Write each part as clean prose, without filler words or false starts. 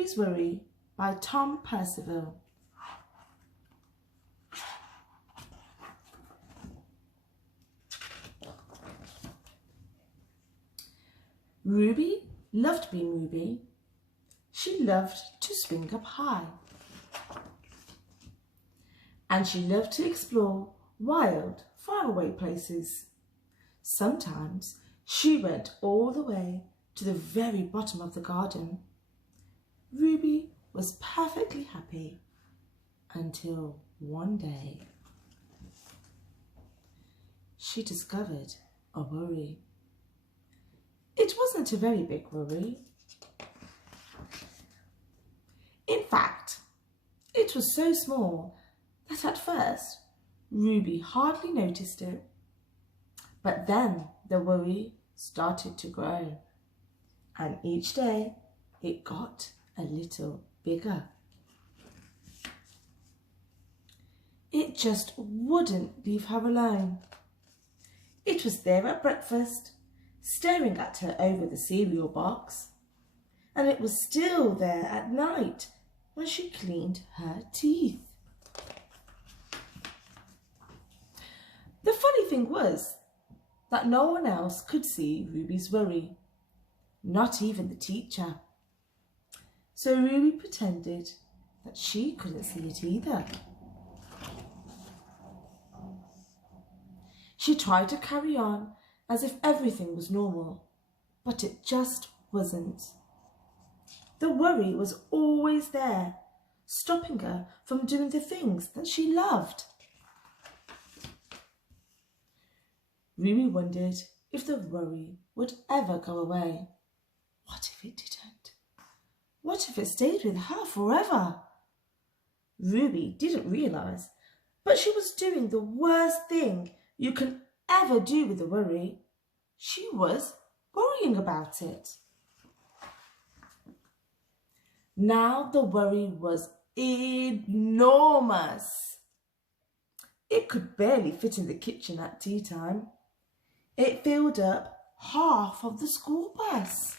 Ruby's Worry by Tom Percival. Ruby loved being Ruby. She loved to swing up high. And she loved to explore wild, faraway places. Sometimes she went all the way to the very bottom of the garden. Ruby was perfectly happy until one day she discovered a worry. It wasn't a very big worry. In fact, it was so small that at first Ruby hardly noticed it. But then the worry started to grow, and each day it got a little bigger. It just wouldn't leave her alone. It was there at breakfast, staring at her over the cereal box, and it was still there at night when she cleaned her teeth. The funny thing was that no one else could see Ruby's worry, not even the teacher. So Ruby pretended that she couldn't see it either. She tried to carry on as if everything was normal, but it just wasn't. The worry was always there, stopping her from doing the things that she loved. Ruby wondered if the worry would ever go away. What if it didn't? What if it stayed with her forever? Ruby didn't realise, but she was doing the worst thing you can ever do with a worry. She was worrying about it. Now the worry was enormous. It could barely fit in the kitchen at tea time. It filled up half of the school bus.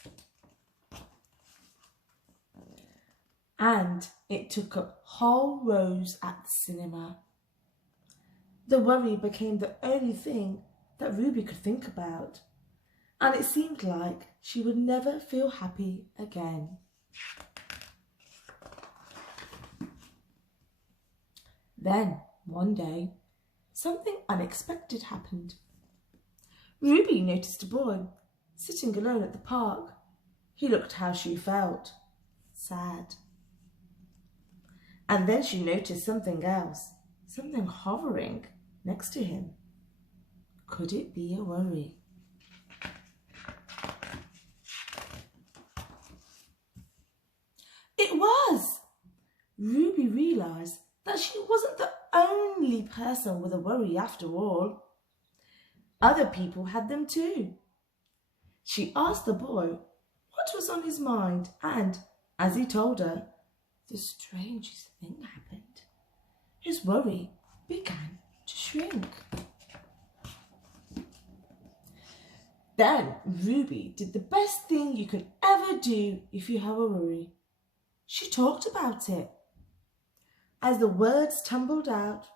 And it took up whole rows at the cinema. The worry became the only thing that Ruby could think about, and it seemed like she would never feel happy again. Then, one day, something unexpected happened. Ruby noticed a boy sitting alone at the park. He looked how she felt, sad. And then she noticed something else, something hovering next to him. Could it be a worry? It was! Ruby realised that she wasn't the only person with a worry after all. Other people had them too. She asked the boy what was on his mind, and as he told her, the strangest thing happened. His worry began to shrink. Then Ruby did the best thing you could ever do if you have a worry. She talked about it. As the words tumbled out,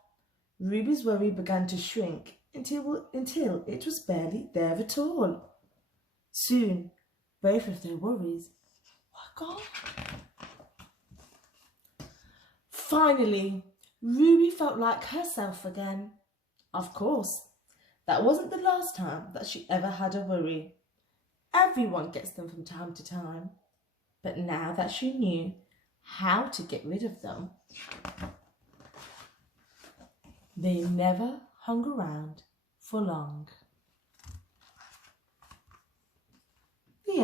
Ruby's worry began to shrink until it was barely there at all. Soon, both of their worries were gone. Finally, Ruby felt like herself again. Of course, that wasn't the last time that she ever had a worry. Everyone gets them from time to time. But now that she knew how to get rid of them, they never hung around for long.